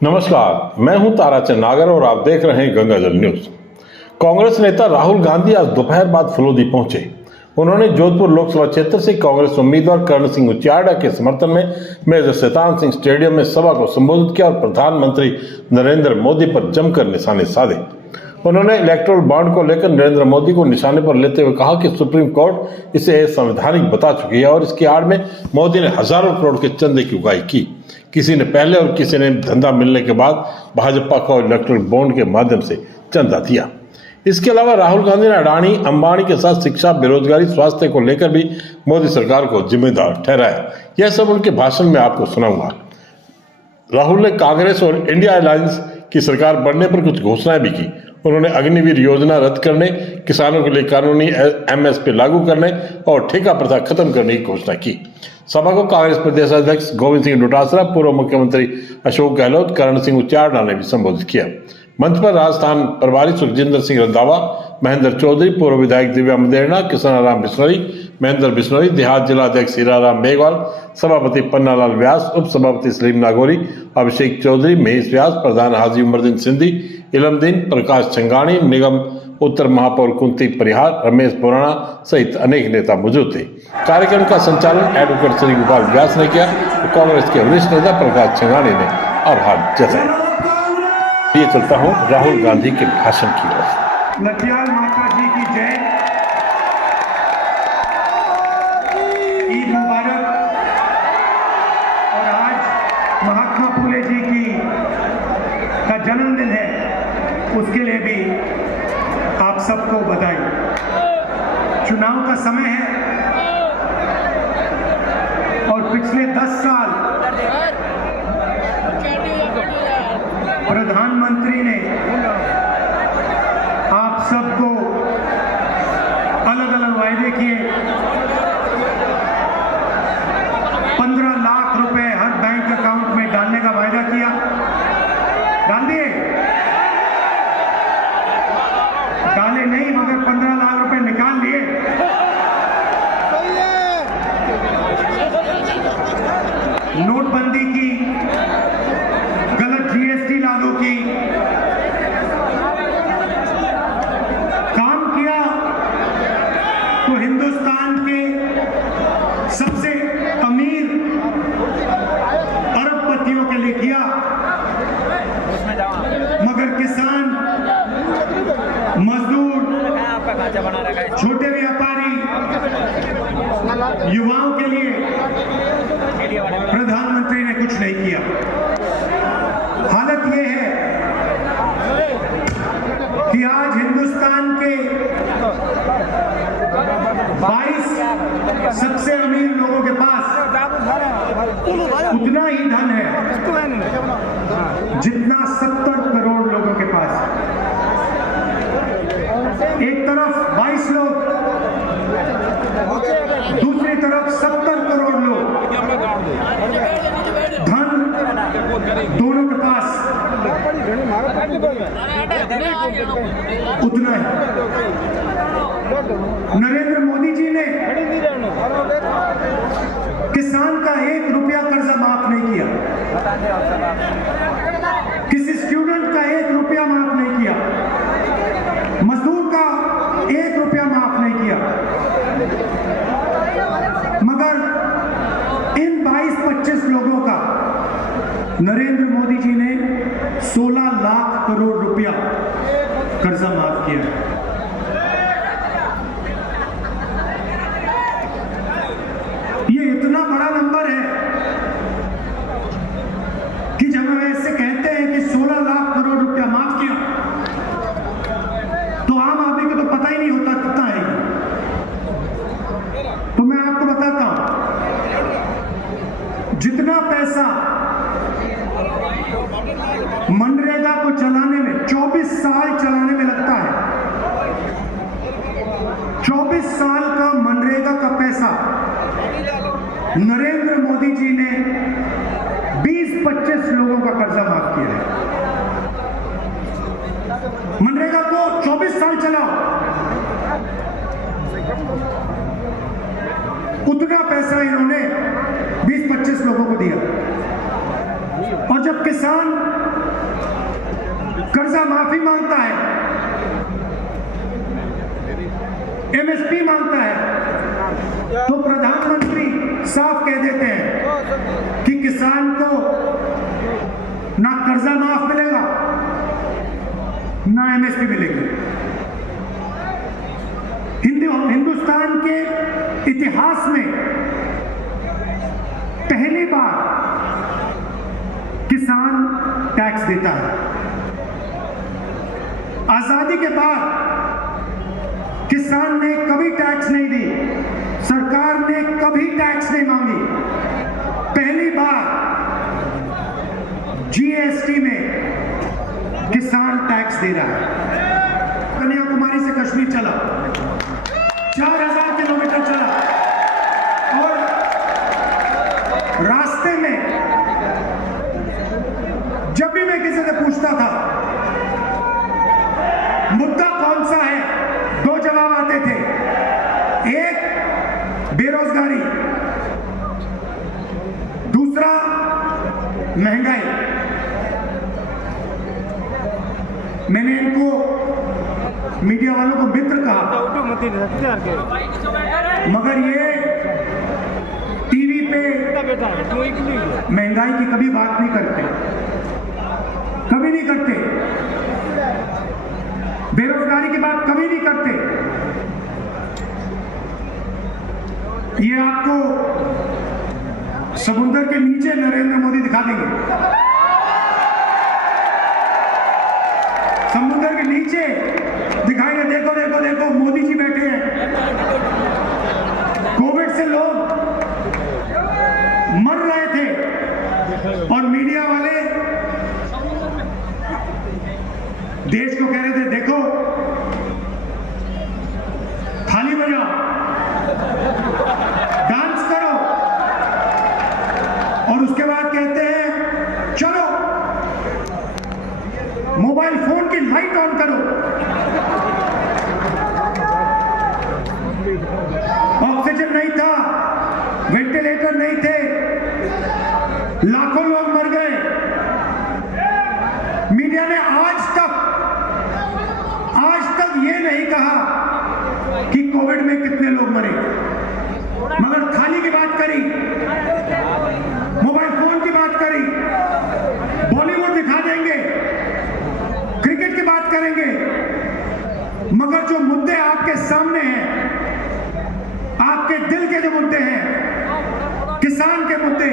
नमस्कार, मैं हूं ताराचंद नागर और आप देख रहे हैं गंगाजल न्यूज। कांग्रेस नेता राहुल गांधी आज दोपहर बाद फलोदी पहुंचे। उन्होंने जोधपुर लोकसभा क्षेत्र से कांग्रेस उम्मीदवार करण सिंह उचियाड़ा के समर्थन में मेजर शैतान सिंह स्टेडियम में सभा को संबोधित किया और प्रधानमंत्री नरेंद्र मोदी पर जमकर निशाने साधे। उन्होंने इलेक्टोरल बॉन्ड को लेकर नरेंद्र मोदी को निशाने पर लेते हुए कहा कि सुप्रीम कोर्ट इसे असंवैधानिक बता चुकी है और इसकी आड़ में मोदी ने हजारों करोड़ के चंदे की उगाही की। किसी ने पहले और किसी ने धंधा मिलने के बाद भाजपा को इलेक्टोरल बॉन्ड के माध्यम से चंदा दिया। इसके अलावा राहुल गांधी ने अडानी अंबानी के साथ शिक्षा, बेरोजगारी, स्वास्थ्य को लेकर भी मोदी सरकार को जिम्मेदार ठहराया। यह सब उनके भाषण में आपको सुनाऊंगा। राहुल ने कांग्रेस और इंडिया अलायंस की सरकार बनने पर कुछ घोषणाएं भी की। उन्होंने अग्निवीर योजना रद्द करने, किसानों के लिए कानूनी एमएसपी लागू करने और ठेका प्रथा खत्म करने की घोषणा की। सभा को कांग्रेस प्रदेश अध्यक्ष गोविंद सिंह डोटासरा, पूर्व मुख्यमंत्री अशोक गहलोत, करण सिंह उचियाड़ा ने भी संबोधित किया। मंच पर राजस्थान प्रभारी सुखजिंदर सिंह रंधावा, महेंद्र चौधरी, पूर्व विधायक दिव्या मदेरणा, किशनाराम बिश्नोई, महेंद्र बिश्नोई, देहात जिला अध्यक्ष हीराराम मेघवाल, सभापति पन्नालाल व्यास, उप सभापति सलीम नागौरी, अभिषेक चौधरी, महेश व्यास, प्रधान हाजी उमरदीन सिंधी, इलमदीन, प्रकाश चंगानी, निगम उत्तर महापौर कुंती परिहार, रमेश बोराना सहित अनेक नेता मौजूद थे। कार्यक्रम का संचालन एडवोकेट श्री गोपाल व्यास ने किया तो कांग्रेस के वरिष्ठ नेता प्रकाश चंगानी ने आभार जताया। ये चलता हूँ राहुल गांधी के भाषण की ओर। लखियाल माता जी की जय। ईद मुबारक। और आज महात्मा फुले जी की का जन्मदिन है, उसके लिए भी आप सबको बधाई। चुनाव का समय है और पिछले 10 साल प्रधानमंत्री ने आप सबको अलग अलग वायदे किए। 15 लाख रुपए हर बैंक अकाउंट में डालने का वायदा किया, डाल दिए? डाले नहीं, मगर 15 लाख रुपए निकाल लिए। नोटबंदी की, गलत जीएसटी लागू की, काम किया तो हिंदुस्तान के सबसे अमीर अरबपतियों के लिए किया, मगर किसान, मजदूर, छोटे व्यापारी, युवाओं के लिए प्रधानमंत्री ने कुछ नहीं किया। हालत यह है कि आज हिंदुस्तान के 22 सबसे अमीर लोगों के पास उतना ही धन है जितना 70 करोड़ लोगों के पास। एक तरफ 22 लोग, दूसरी तरफ 70 करोड़ लोग, धन दोनों के पास उतना है। नरेंद्र मोदी जी ने किसान का 1 रुपया कर्जा माफ नहीं किया, किसी स्टूडेंट का 1 रुपया माफ नहीं किया, मजदूर का 1 रुपया माफ नहीं किया, मगर इन 22-25 लोगों का नरेंद्र मोदी जी ने 16 लाख करोड़ रुपया कर्जा माफ किया। ये इतना बड़ा नंबर है कि जब हम ऐसे कहते हैं कि 16 लाख करोड़ रुपया माफ किया, तो आम आदमी को तो पता ही नहीं होता कितना है। तो मैं आपको बताता हूं, जितना पैसा मनरेगा को चलाने में 24 साल चलाने में लगता है, 24 साल का मनरेगा का पैसा नरेंद्र मोदी जी ने 20-25 लोगों का कर्जा माफ किया है। मनरेगा को 24 साल चलाओ, उतना पैसा इन्होंने 20-25 लोगों को दिया। और जब किसान कर्जा माफी मांगता है, एमएसपी मांगता है, तो प्रधानमंत्री साफ कह देते हैं कि किसान को ना कर्जा माफ मिलेगा ना एमएसपी मिलेगी। हिंदुस्तान के इतिहास में पहली बार किसान टैक्स देता है। आजादी के बाद किसान ने कभी टैक्स नहीं दी, सरकार ने कभी टैक्स नहीं मांगी। पहली बार जीएसटी में किसान टैक्स दे रहा है। कन्याकुमारी से कश्मीर चला, 4000 किलोमीटर चला और रास्ते में जब भी मैं किसी से पूछता था मुद्दा कौन सा है, दो जवाब आते थे। एक बेरोजगारी, दूसरा महंगाई। मैंने इनको मीडिया वालों को मित्र कहा, मगर ये टीवी पे महंगाई की कभी बात नहीं करते, कभी नहीं करते, बेरोजगारी की बात कभी नहीं करते। ये आपको समुद्र के नीचे नरेंद्र मोदी दिखा देंगे, समुद्र के नीचे दिखाएंगे, देखो देखो देखो मोदी जी बैठे हैं। कोविड से लोग मर रहे थे और मीडिया वाले देश को कह रहे थे देखो थाली बजाओ, डांस करो, और उसके बाद कहते हैं चलो मोबाइल फोन की लाइट ऑन करो। ऑक्सीजन नहीं था, वेंटिलेटर नहीं थे, लाखों लोग मर गए। मीडिया ने आज तक ये नहीं कहा कि कोविड में कितने लोग मरे, मगर थाली की बात करी, मोबाइल फोन की बात करी, बॉलीवुड दिखा देंगे, क्रिकेट की बात करेंगे, मगर जो मुद्दे आपके सामने हैं, आपके दिल के जो मुद्दे हैं, किसान के मुद्दे,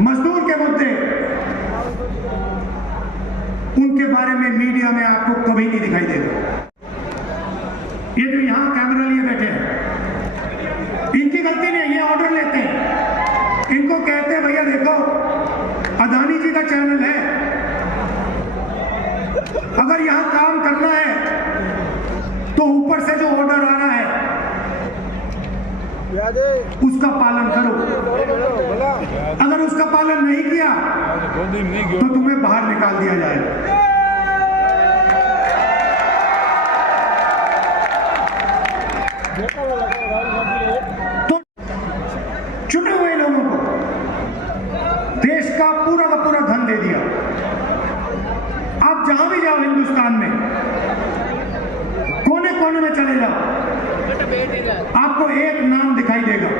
मजदूर के मुद्दे, उनके बारे में मीडिया में आपको कभी नहीं दिखाई देगा। ये जो यहां कैमरा लिए बैठे हैं, इनकी गलती नहीं, ये ऑर्डर लेते हैं। इनको कहते हैं भैया देखो अदानी जी का चैनल है, अगर यहां काम करना है तो ऊपर से जो ऑर्डर आ रहा है उसका पालन करो। अगर उसका पालन नहीं किया तो तुम्हें बाहर निकाल दिया जाएगा। तो चुने हुए लोगों को देश का पूरा धन दे दिया। आप जहां भी जाओ हिंदुस्तान में, कोने कोने में चले जाओ, आपको एक नाम दिखाई देगा,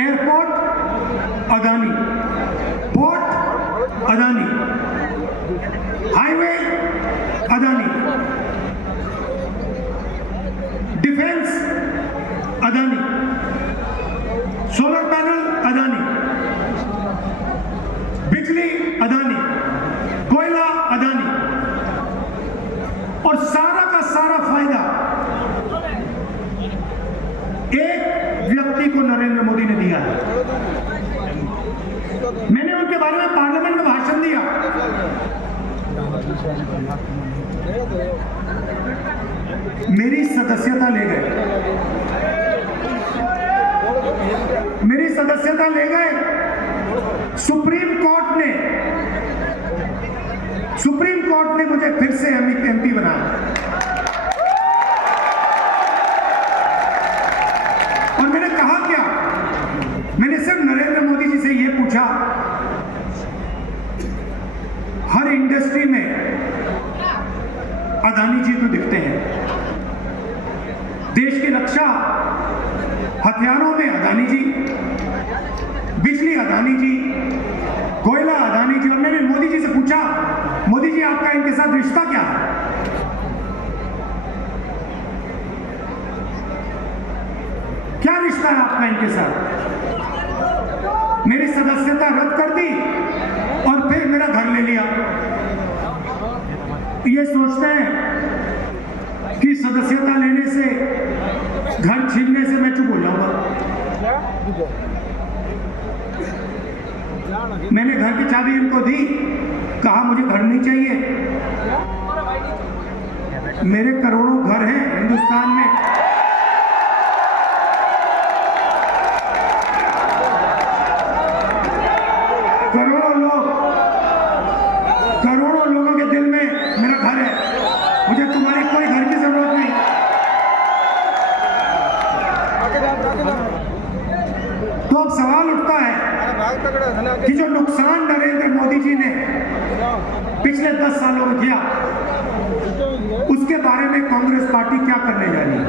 airport Adani, port Adani, highway Adani, defence Adani, solar panel Adani, बिजली अदानी, कोयला अदानी, और सारा का सारा फायदा एक व्यक्ति को नरेंद्र मोदी ने दिया है। मैंने उनके बारे में पार्लियामेंट में भाषण दिया। मेरी सदस्यता ले गए, मेरी सदस्यता ले गए। सुप्रीम कोर्ट ने मुझे फिर से एमपी बनाया, और मैंने कहा क्या, मैंने सिर्फ नरेंद्र मोदी जी से यह पूछा इंडस्ट्री में अदानी जी तो दिखते हैं, देश की रक्षा हथियारों में अदानी जी, बिजली अदानी जी, कोयला अदानी जी। और मैंने मोदी जी से पूछा, मोदी जी आपका इनके साथ रिश्ता क्या है? क्या रिश्ता है आपका इनके साथ? मेरी सदस्यता रद्द कर दी और फिर मेरा घर ले लिया। ये सोचते हैं कि सदस्यता लेने से, घर छीनने से मैं चुप हो जाऊंगा। मैंने घर की चाबी इनको दी, कहा मुझे घर नहीं चाहिए। मेरे करोड़ों घर हैं हिंदुस्तान में, करोड़ों लोगों के दिल में मेरा घर है। मुझे तुम्हारी कोई घर की जरूरत नहीं। तो अब सवाल उठता है कि जो नुकसान नरेंद्र मोदी जी ने पिछले 10 सालों में किया, उसके बारे में कांग्रेस पार्टी क्या करने जा रही है?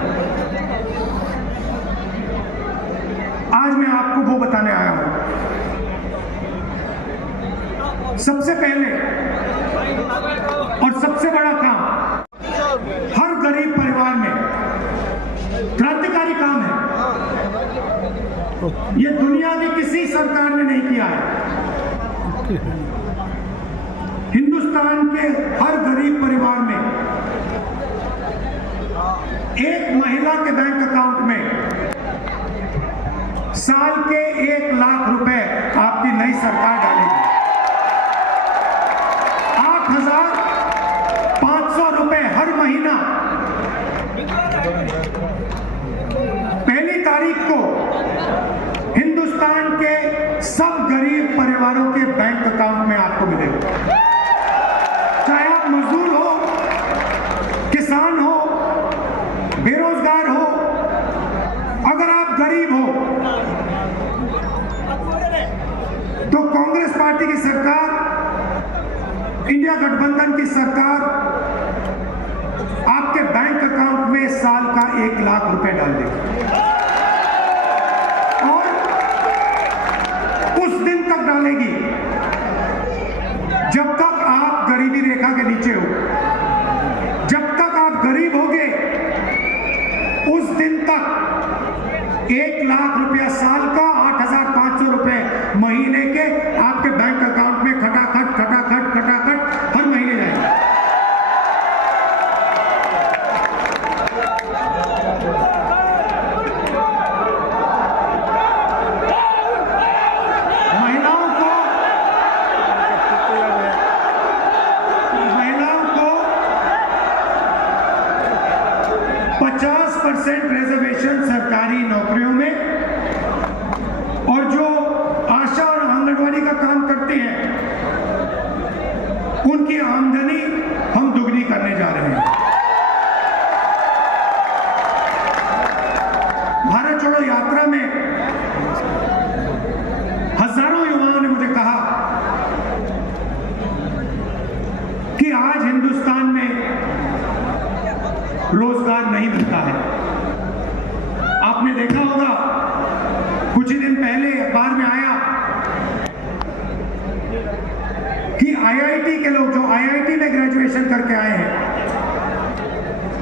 आज मैं आपको वो बताने आया हूं। सबसे पहले और सबसे बड़ा काम हर गरीब परिवार में क्रांतिकारी काम है। यह दुनिया की किसी सरकार ने नहीं किया है। हिंदुस्तान के हर गरीब परिवार में एक महिला के बैंक अकाउंट में साल के 1 लाख रुपए आपकी नई सरकार डालेगी। 8,500 रुपए हर महीना। पहली तारीख को हिंदुस्तान के सब गरीब परिवारों के बैंक अकाउंट में आपको मिलेगा। चाहे आप मजदूर हो, किसान हो, बेरोजगार हो, अगर आप गरीब हो तो कांग्रेस पार्टी की सरकार, इंडिया गठबंधन की सरकार आपके बैंक अकाउंट में साल का 1 लाख रुपए डाल देगी। और उस दिन तक डालेगी जब तक आप गरीबी रेखा के नीचे हो। जब तक आप गरीब होगे, उस दिन तक 1 लाख रुपया साल का, 8,500 रुपए महीने के आपके बैंक अकाउंट में खटाखट खटाखट खटाखट हर महीने जाएंगे। महिलाओं को 50% रिजर्वेशन सरकारी नौकरियों में, और जो आशा और आंगनवाड़ी का काम करते हैं उनकी आमदनी हम दुगनी करने जा रहे हैं। भारत छोड़ो यात्रा में हजारों युवाओं ने मुझे कहा कि आज हिंदुस्तान में रोजगार नहीं मिलता है। आपने देखा होगा, कुछ ही दिन पहले अखबार में आया कि आईआईटी के लोग, जो आईआईटी में ग्रेजुएशन करके आए हैं,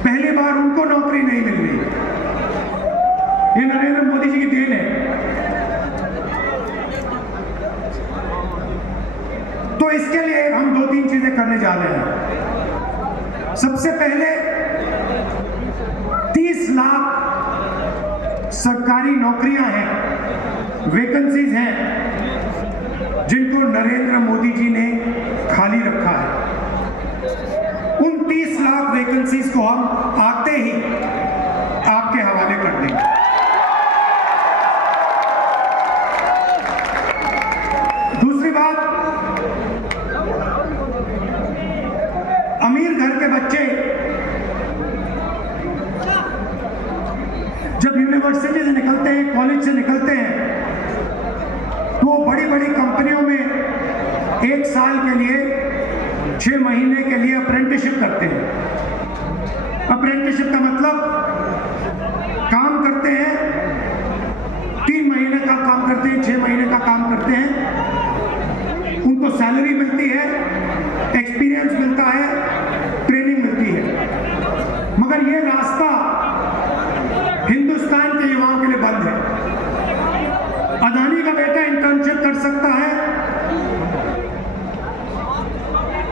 पहली बार उनको नौकरी नहीं मिल रही। ये नरेंद्र मोदी जी की देन है। तो इसके लिए हम 2-3 चीजें करने जा रहे हैं। सबसे पहले 30 लाख सरकारी नौकरियां हैं, वैकेंसीज हैं, जिनको नरेंद्र मोदी जी ने खाली रखा है। उन 30 लाख वैकेंसीज को हम आते ही आपके हवाले कर देंगे। दूसरी बात, अमीर घर के बच्चे जब यूनिवर्सिटी से निकलते हैं, कॉलेज से निकलते हैं, तो बड़ी बड़ी कंपनियों में 1 साल के लिए 6 महीने के लिए अप्रेंटिसशिप करते हैं। अप्रेंटिसशिप का मतलब काम करते हैं, 3 महीने का काम करते हैं, 6 महीने का काम करते हैं, उनको सैलरी मिलती है, एक्सपीरियंस मिलता है, ट्रेनिंग मिलती है। मगर ये रास्ता हिंदुस्तान के युवाओं के लिए बंद है। अदानी का बेटा इंटर्नशिप कर सकता है,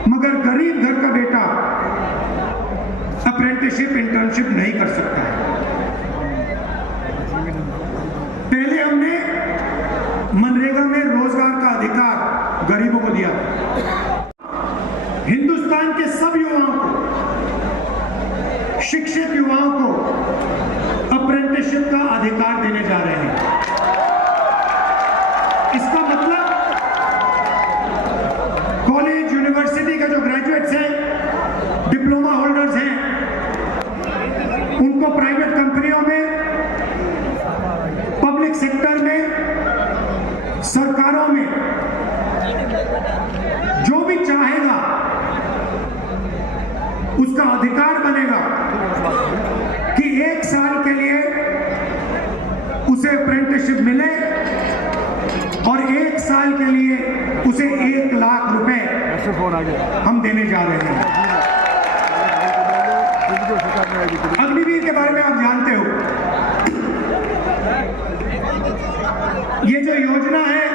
मगर गरीब घर का बेटा अप्रेंटिसशिप इंटर्नशिप नहीं कर सकता है। पहले हमने मनरेगा में रोजगार का अधिकार गरीबों को दिया। हिंदुस्तान के सब युवाओं को, शिक्षित युवाओं को अप्रेंटिसशिप का अधिकार देने जा रहे हैं। इसका मतलब कॉलेज यूनिवर्सिटी का जो ग्रेजुएट्स हैं, डिप्लोमा होल्डर्स हैं, उनको प्राइवेट कंपनियों में, पब्लिक सेक्टर में, सरकारों में जो भी चाहेगा उसका अधिकार बनेगा कि 1 साल के लिए उसे अप्रेंटिसशिप मिले और 1 साल के लिए उसे 1 लाख रुपए हम देने जा रहे हैं। अग्निवीर के बारे में आप जानते हो, ये जो योजना है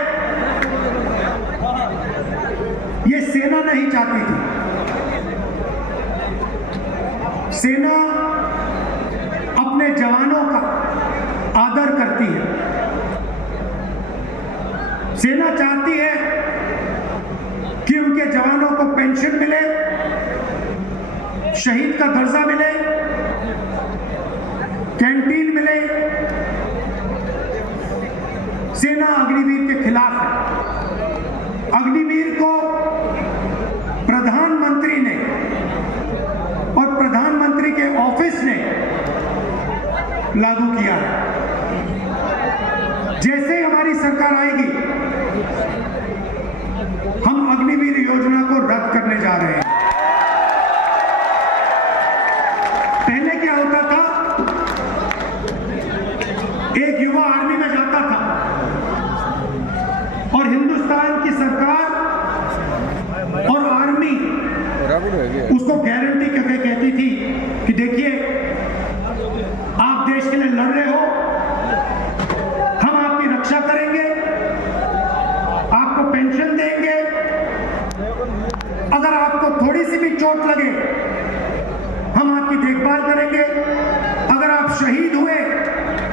ये सेना नहीं चाहती थी। सेना अपने जवानों का आदर करती है। सेना चाहती है कि उनके जवानों को पेंशन मिले, शहीद का दर्जा मिले, कैंटीन मिले। सेना अग्निवीर के खिलाफ है। अग्निवीर को प्रधानमंत्री ने और प्रधानमंत्री के ऑफिस ने लागू किया है। जैसे ही हमारी सरकार आएगी, हम अग्निवीर योजना को रद्द करने जा रहे हैं। पहले क्या होता था, एक युवा आर्मी में जाता था और हिंदुस्तान की सरकार और आर्मी उसको गारंटी करके कहती थी कि देखिए, आप देश के लिए लड़ रहे हो, हम आपकी रक्षा करेंगे, आपको पेंशन देंगे, अगर आपको थोड़ी सी भी चोट लगे हम आपकी देखभाल करेंगे, अगर आप शहीद हुए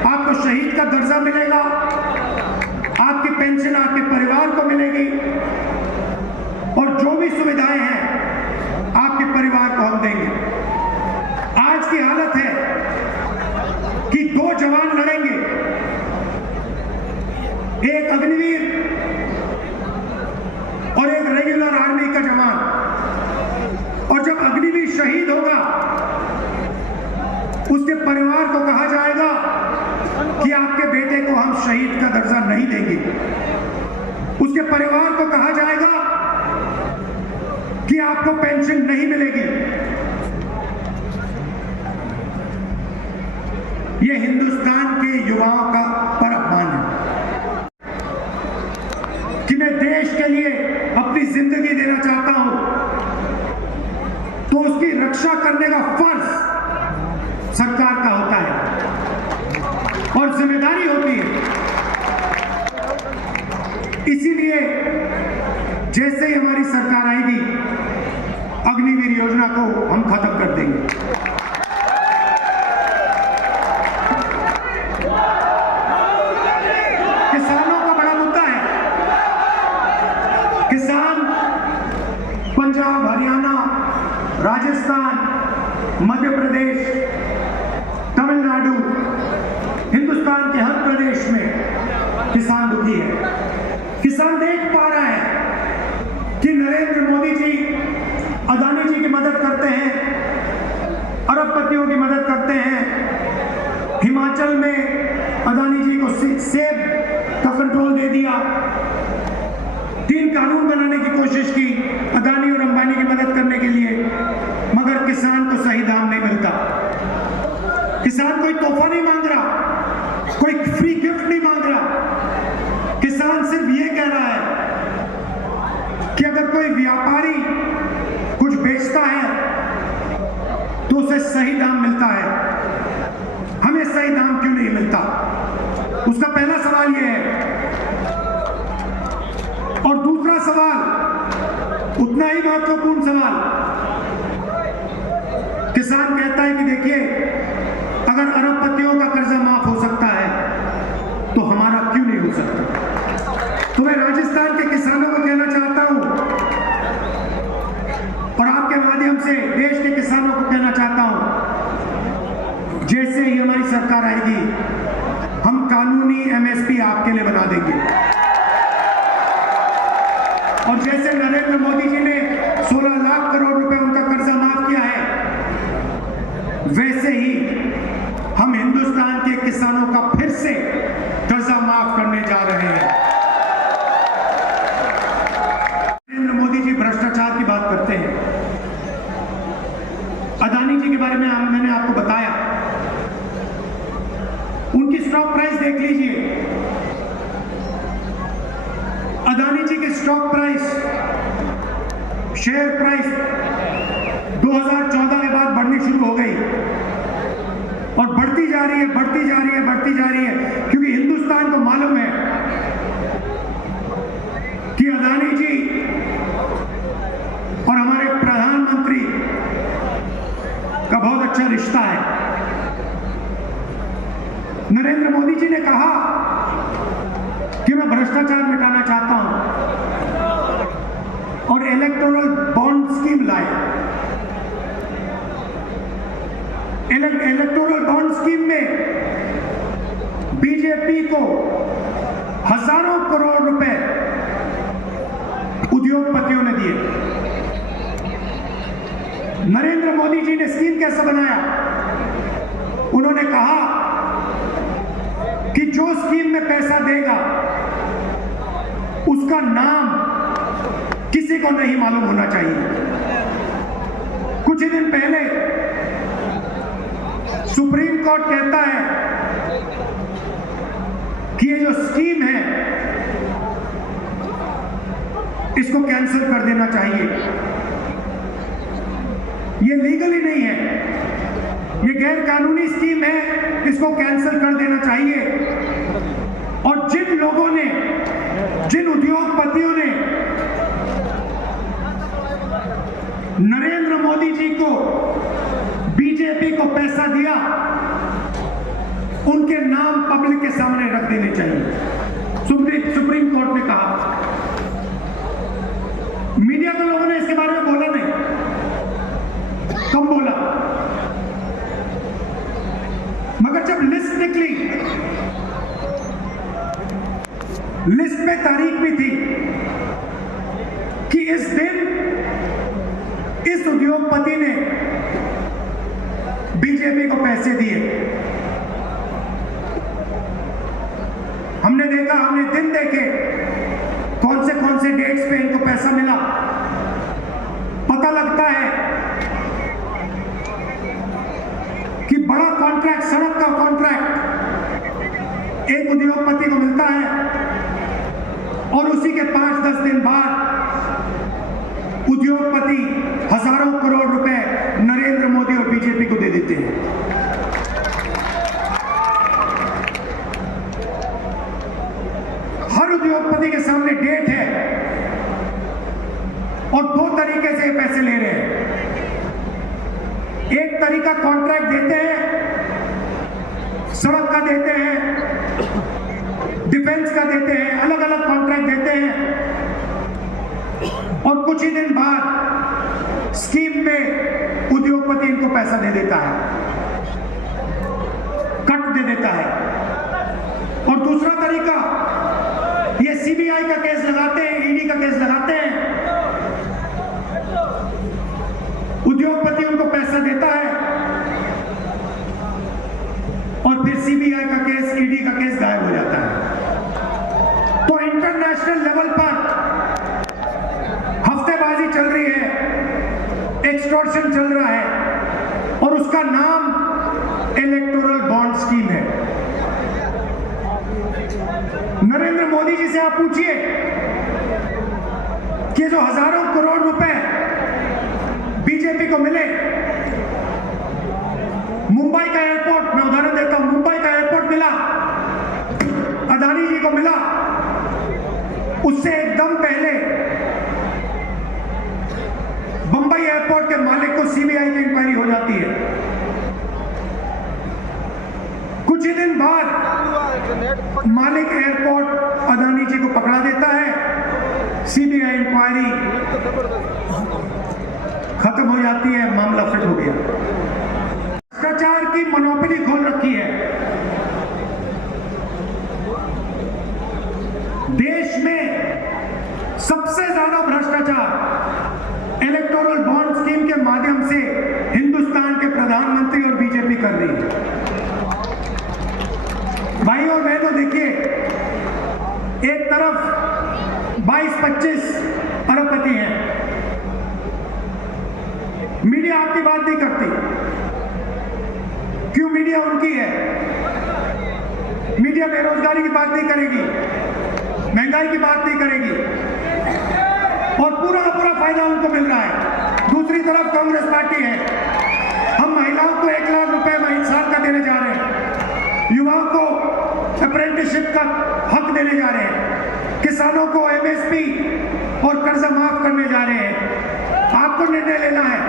आपको शहीद का दर्जा मिलेगा, आपकी पेंशन आपके परिवार को मिलेगी और जो भी सुविधाएं हैं आपके परिवार को हम देंगे। आज की हालत है कि 2 जवान लड़ेंगे, एक अग्निवीर और एक रेगुलर आर्मी का जवान, और जब अग्निवीर शहीद होगा उसके परिवार को कहा जाएगा कि आपके बेटे को हम शहीद का दर्जा नहीं देंगे। उसके परिवार को कहा जाएगा कि आपको पेंशन नहीं मिलेगी। यह हिंदुस्तान के युवाओं का पर अपमान है कि मैं देश के लिए अपनी जिंदगी देना चाहता हूं, तो उसकी रक्षा करने का फर्ज सरकार का होता है और जिम्मेदारी होती है। इसीलिए जैसे ही हमारी सरकार आएगी, अग्निवीर योजना को हम खत्म कर देंगे। किसानों का बड़ा मुद्दा है। किसान पंजाब, हरियाणा, राजस्थान, मध्य प्रदेश, तमिलनाडु, हिंदुस्तान के हर प्रदेश में किसान दुखी है। किसान देख पा रहा है कि नरेंद्र मोदी जी अदानी जी की मदद करते हैं, अरबपतियों की मदद करते हैं। हिमाचल में अदानी जी को सेब का कंट्रोल दे दिया, 3 कानून बनाने की कोशिश की, अदानी और अंबानी की मदद मदद करने के लिए, मगर किसान को सही दाम नहीं मिलता। किसान कोई तोहफा नहीं मांग रहा, कोई फ्री गिफ्ट नहीं मांग रहा। किसान सिर्फ ये कह रहा है कि अगर कोई व्यापारी कुछ बेचता है तो उसे सही दाम मिलता है, हमें सही दाम क्यों नहीं मिलता? उसका पहला सवाल यह है। और दूसरा सवाल, उतना ही महत्वपूर्ण सवाल, किसान कहता है कि देखिए, अगर अरबपतियों का कर्जा माफ हो सकता है तो हमारा क्यों नहीं हो सकता? तो मैं राजस्थान के किसानों को कहना चाहता हूं और आपके माध्यम से देश के किसानों को कहना चाहता हूं, जैसे ही हमारी सरकार आएगी हम कानूनी एमएसपी आपके लिए बना देंगे। और जैसे नरेंद्र मोदी जी ने 16 लाख करोड़ रुपए उनका कर्जा माफ किया है, वैसे ही हम हिंदुस्तान के किसानों का फिर से कर्जा माफ करने जा रहे हैं। नरेंद्र मोदी जी भ्रष्टाचार की बात करते हैं। अदानी जी के बारे में मैंने आपको बताया, उनकी स्टॉक प्राइस देख लीजिए। अदानी जी की स्टॉक प्राइस, शेयर प्राइस 2014 के बाद बढ़नी शुरू हो गई और बढ़ती जा रही है, बढ़ती जा रही है, बढ़ती जा रही है, क्योंकि हिंदुस्तान को मालूम है कि अदानी जी और हमारे प्रधानमंत्री का बहुत अच्छा रिश्ता है। नरेंद्र मोदी जी ने कहा कि मैं भ्रष्टाचार मिटाना चाहता हूं और इलेक्टोरल बॉन्ड स्कीम लाए। इलेक्टोरल बॉन्ड स्कीम में बीजेपी को हजारों करोड़ रुपए उद्योगपतियों ने दिए। नरेंद्र मोदी जी ने स्कीम कैसे बनाया? उन्होंने कहा कि जो स्कीम में पैसा देगा उसका नाम किसी को नहीं मालूम होना चाहिए। कुछ ही दिन पहले सुप्रीम कोर्ट कहता है कि ये जो स्कीम है इसको कैंसिल कर देना चाहिए। ये लीगली नहीं है, ये गैर कानूनी स्कीम है, इसको कैंसिल कर देना चाहिए। और जिन लोगों ने, जिन उद्योगपतियों ने नरेंद्र मोदी जी को, बीजेपी को पैसा दिया, उनके नाम पब्लिक के सामने रख देने चाहिए, सुप्रीम कोर्ट ने कहा। मीडिया के लोगों ने इसके बारे में बोला नहीं, कम बोला, मगर जब लिस्ट निकली, लिस्ट में तारीख भी थी कि इस दिन इस उद्योगपति ने बीजेपी को पैसे दिए। हमने देखा, हमने दिन देखे कौन से डेट्स पे इनको पैसा मिला। पता लगता है कि बड़ा कॉन्ट्रैक्ट, सड़क का कॉन्ट्रैक्ट एक उद्योगपति को मिलता है और उसी के 5-10 दिन बाद उद्योगपति हजारों करोड़ रुपए नरेंद्र मोदी और बीजेपी को दे देते हैं। हर उद्योगपति के सामने डेट है और दो तरीके से पैसे ले रहे हैं। एक तरीका कॉन्ट्रैक्ट देते हैं, सड़क का देते हैं, डिफेंस का देते हैं, अलग अलग कॉन्ट्रैक्ट देते हैं और कुछ ही दिन बाद स्कीम में उद्योगपति इनको पैसा दे देता है, कट दे देता है। और दूसरा तरीका, ये सीबीआई का केस लगाते हैं, ईडी का केस लगाते हैं, उद्योगपति उनको पैसा देता है और फिर सीबीआई का केस, ईडी का केस गायब हो जाता है। तो इंटरनेशनल लेवल पर हफ्तेबाजी चल रही है एक्सटॉर्शन चल रहा है और उसका नाम इलेक्टोरल बॉन्ड स्कीम है। नरेंद्र मोदी जी से आप पूछिए कि जो हजारों करोड़ रुपए बीजेपी को मिले, मुंबई का एयरपोर्ट, मैं उदाहरण देता हूं, मुंबई का एयरपोर्ट मिला, अदानी जी को मिला, उससे एकदम पहले बंबई एयरपोर्ट के मालिक को सीबीआई की इंक्वायरी हो जाती है। कुछ ही दिन बाद मालिक एयरपोर्ट अदानी जी को पकड़ा देता है, सीबीआई इंक्वायरी खत्म हो जाती है, मामला फिट हो गया। भ्रष्टाचार की मोनोपोली खोल रखी है। देश में सबसे ज्यादा भ्रष्टाचार इलेक्टोरल बॉन्ड स्कीम के माध्यम से हिंदुस्तान के प्रधानमंत्री और बीजेपी कर रही है। भाई और बहनों, देखिए, एक तरफ 22-25 अरबपति हैं, मीडिया आपकी बात नहीं करती। क्यों? मीडिया उनकी है। मीडिया बेरोजगारी की बात नहीं करेगी, महंगाई की बात नहीं करेगी, और पूरा का पूरा फायदा उनको मिल रहा है। दूसरी तरफ कांग्रेस पार्टी है, हम महिलाओं को 1 लाख रुपए साल का देने जा रहे हैं, युवाओं को अप्रेंटिसशिप का हक देने जा रहे हैं, किसानों को एमएसपी और कर्जा माफ करने जा रहे हैं। आपको निर्णय लेना है।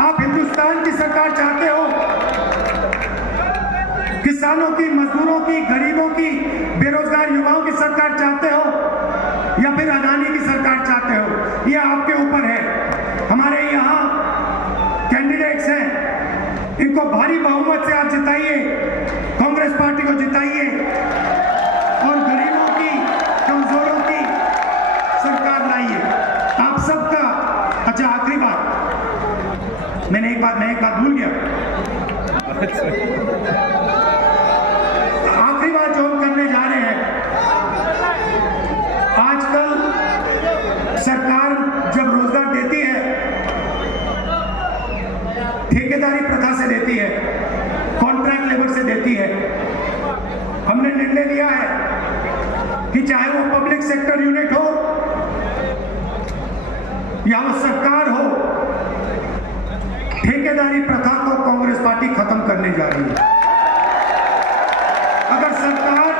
आप हिंदुस्तान की सरकार चाहते हो, किसानों की, मजदूरों की, गरीबों की, बेरोजगार युवाओं की सरकार चाहते हो, या फिर अदानी की सरकार चाहते हो? यह आपके ऊपर है। हमारे यहाँ कैंडिडेट्स हैं, इनको भारी बहुमत से आप जिताइए, कांग्रेस पार्टी को जिताइए और गरीबों की, कमजोरों की सरकार लाइए। आप सबका। अच्छा, आखिरी बात, मैं एक बात भूल गया। आखिरी बात जो हम करने जा रहे हैं, आजकल सरकार जब रोजगार देती है, ठेकेदारी प्रथा से देती है, कॉन्ट्रैक्ट लेबर से देती है। हमने निर्णय लिया है कि चाहे वो पब्लिक सेक्टर यूनिट हो या वो सरकार हो, ठेकेदारी प्रथा को कांग्रेस पार्टी खत्म करने जा रही है। अगर सरकार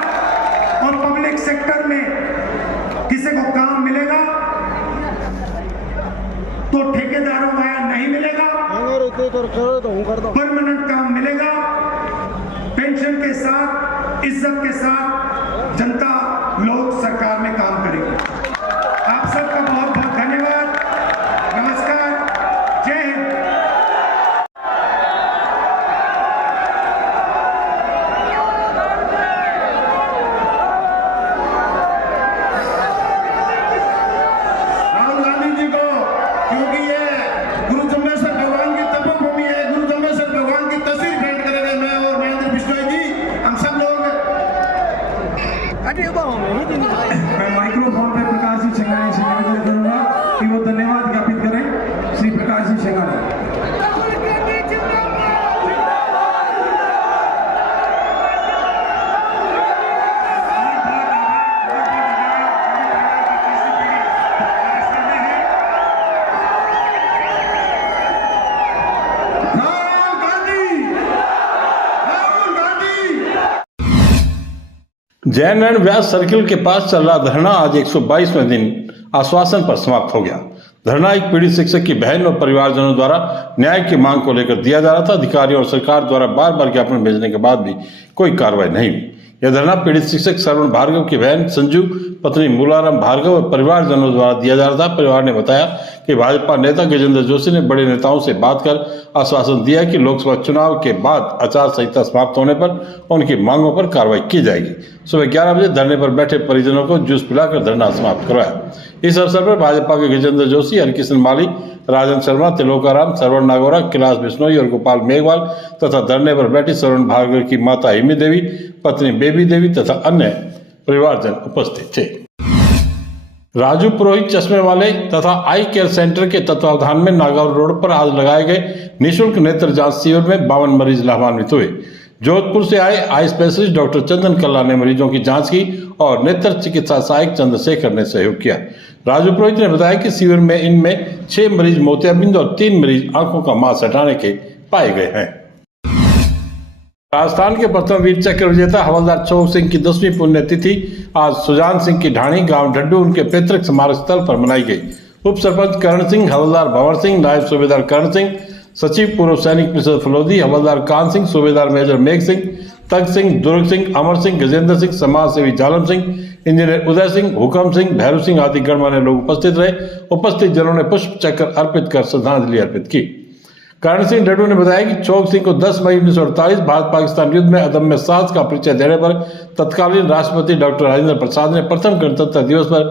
और पब्लिक सेक्टर में किसी को काम मिलेगा तो ठेकेदारों का नहीं मिलेगा, परमानेंट काम मिलेगा, पेंशन के साथ, इज्जत के साथ जनता, लोग सरकार में काम करेंगे। आप सबका बहुत बहुत धन्यवाद। नमस्कार, जय हिंद। राहुल गांधी जी को, क्योंकि ये गुरु जम्बेश्वर भगवान की तपोभूमि है, गुरु जम्बेश्वर भगवान की तस्वीर भेंट करेंगे मैं और महेंद्र बिश्नोई जी, हम सब लोग। मैं माइक्रोफोन पे प्रकाश जी शेंगानी से निवेदन करूंगा कि वो धन्यवाद ज्ञापित करें। श्री प्रकाश जी शेंगानी। राहुल गांधी, राहुल गांधी। जैन नारायण व्यास सर्किल के पास चल रहा धरना आज 122वें दिन आश्वासन पर समाप्त हो गया। धरना एक पीड़ित शिक्षक की बहन और परिवारजनों द्वारा न्याय की मांग को लेकर दिया जा रहा था। अधिकारियों और सरकार द्वारा बार बार ज्ञापन भेजने के बाद भी कोई कार्रवाई नहीं हुई। यह धरना पीड़ित शिक्षक श्रवण भार्गव की बहन संजू, पत्नी मूलाराम भार्गव और परिवारजनों द्वारा दिया जा रहा था। परिवार ने बताया कि भाजपा नेता गजेंद्र जोशी ने बड़े नेताओं से बात कर आश्वासन दिया कि लोकसभा चुनाव के बाद आचार संहिता समाप्त होने पर उनकी मांगों पर कार्रवाई की जाएगी। सुबह 11 बजे धरने पर बैठे परिजनों को जूस पिलाकर धरना समाप्त करवाया। इस अवसर पर भाजपा के गजेंद्र जोशी, हरिकिशन माली, राजन शर्मा, त्रिलोकाराम, श्रवण नागौरा, कैलाश बिश्नोई और गोपाल मेघवाल तथा धरने पर बैठी श्रवण भार्गव की माता हिमी देवी, पत्नी बेबी देवी तथा अन्य परिवारजन उपस्थित थे। राजू पुरोहित चश्मे वाले तथा आई केयर सेंटर के तत्वावधान में नागौर रोड पर आज लगाए गए निःशुल्क नेत्र जांच शिविर में 52 मरीज लाभान्वित हुए। जोधपुर से आए आई स्पेशलिस्ट डॉक्टर चंदन कल्ला ने मरीजों की जांच की और नेत्र चिकित्सा सहायक चंद्रशेखर ने सहयोग किया। राजू पुरोहित ने बताया कि शिविर में इनमें 6 मरीज मोतियाबिंद और 3 मरीज आंखों का मांस हटाने के पाए गए हैं। राजस्थान के प्रथम वीर चक्र विजेता हवलदार चौक सिंह की 10वीं पुण्यतिथि आज सुजान सिंह की ढाणी गांव ढड्डू उनके पैतृक स्मारक स्थल पर मनाई गई। उप सरपंच करण सिंह, हवलदार भंवर सिंह, नायब सूबेदार करण सिंह, सचिव पूर्व सैनिक मिश्र फलोदी, हवलदार कान सिंह, सूबेदार मेजर मेघ सिंह, तग सिंह, दुर्ग सिंह, अमर सिंह, गजेंद्र सिंह, समाज सेवी जालम सिंह, इंजीनियर उदय सिंह, हुकम सिंह, भैरू सिंह आदि गणमान्य लोग उपस्थित रहे। उपस्थित जनों ने पुष्प चक्र अर्पित कर श्रद्धांजलि अर्पित की। करण सिंह ढड्डू ने बताया कि चौक सिंह को 10 मई 1948 भारत पाकिस्तान युद्ध में अदम्य साहस का परिचय देने पर तत्कालीन राष्ट्रपति डॉक्टर राजेंद्र प्रसाद ने प्रथम गणतंत्र दिवस पर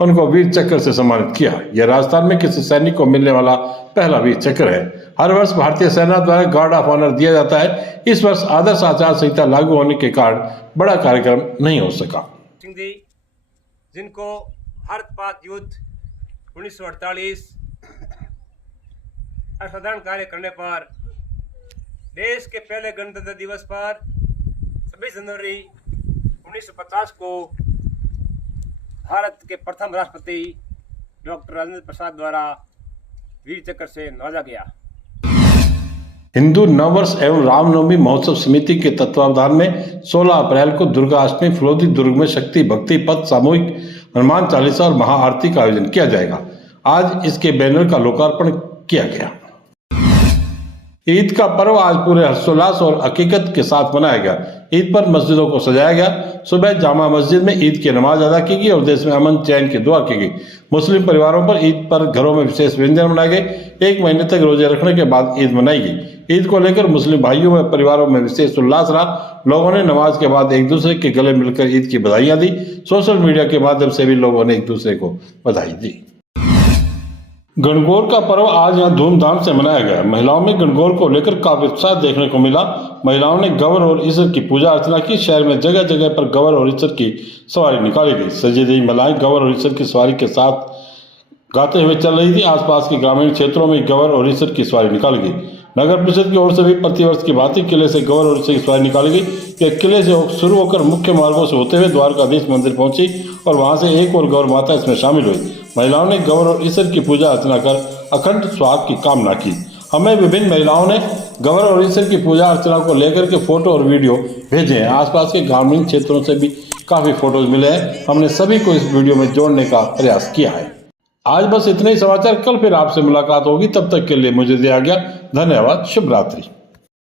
उनको वीर चक्र से सम्मानित किया। यह राजस्थान में किसी सैनिक को मिलने वाला पहला वीर चक्र है। हर वर्ष भारतीय सेना द्वारा गार्ड ऑफ ऑनर दिया जाता है। इस वर्ष आदर्श आचार संहिता लागू होने के कारण बड़ा कार्यक्रम नहीं हो सका। सिंह जी जिनको भारत पाक युद्ध 1948 असाधारण कार्य करने पर देश के पहले गणतंत्र दिवस पर 26 जनवरी 1950 को भारत के प्रथम राष्ट्रपति डॉक्टर राजेंद्र प्रसाद द्वारा वीर चक्र से नवाजा गया। हिंदू नववर्ष एवं रामनवमी महोत्सव समिति के तत्वावधान में 16 अप्रैल को दुर्गाष्टमी फलोदी दुर्ग में शक्ति भक्ति पथ सामूहिक हनुमान चालीसा और महाआरती का आयोजन किया जाएगा। आज इसके बैनर का लोकार्पण किया गया। ईद का पर्व आज पूरे हर्षोल्लास और हकीकत के साथ मनाया गया। ईद पर मस्जिदों को सजाया गया। सुबह जामा मस्जिद में ईद की नमाज अदा की गई और देश में अमन चैन की दुआ की गई। मुस्लिम परिवारों पर ईद पर घरों में विशेष व्यंजन बनाए गए। 1 महीने तक रोजे रखने के बाद ईद मनाई गई। ईद को लेकर मुस्लिम भाइयों व परिवारों में विशेष उल्लास रहा। लोगों ने नमाज के बाद एक दूसरे के गले मिलकर ईद की बधाइयां दी। सोशल मीडिया के माध्यम से भी लोगों ने एक दूसरे को बधाई दी। गणगौर का पर्व आज यहां धूमधाम से मनाया गया। महिलाओं में गणगौर को लेकर काफी उत्साह देखने को मिला। महिलाओं ने गवर और ईश्वर की पूजा अर्चना की। शहर में जगह जगह पर गवर और ईश्वर की सवारी निकाली गई। सजी धजी महिलाएं गवर और ईश्वर की सवारी के साथ गाते हुए चल रही थी। आसपास के ग्रामीण क्षेत्रों में गवर और ईश्वर की सवारी निकाली गई। नगर परिषद की ओर से भी प्रतिवर्ष की भांति किले से गवर और ईश्वर की सवारी निकाली गई। यह किले से शुरू होकर मुख्य मार्गों से होते हुए द्वारकाधीश मंदिर पहुंची और वहां से एक और गौर माता इसमें शामिल हुई। महिलाओं ने गवर और ईश्वर की पूजा अर्चना कर अखंड सुहाग की कामना की। हमें विभिन्न महिलाओं ने गवर और ईश्वर की पूजा अर्चना को लेकर के फोटो और वीडियो भेजे हैं। आसपास के ग्रामीण क्षेत्रों से भी काफी फोटोज मिले हैं। हमने सभी को इस वीडियो में जोड़ने का प्रयास किया है। आज बस इतने ही समाचार। कल फिर आपसे मुलाकात होगी। तब तक के लिए मुझे दिया गया धन्यवाद। शुभ रात्रि।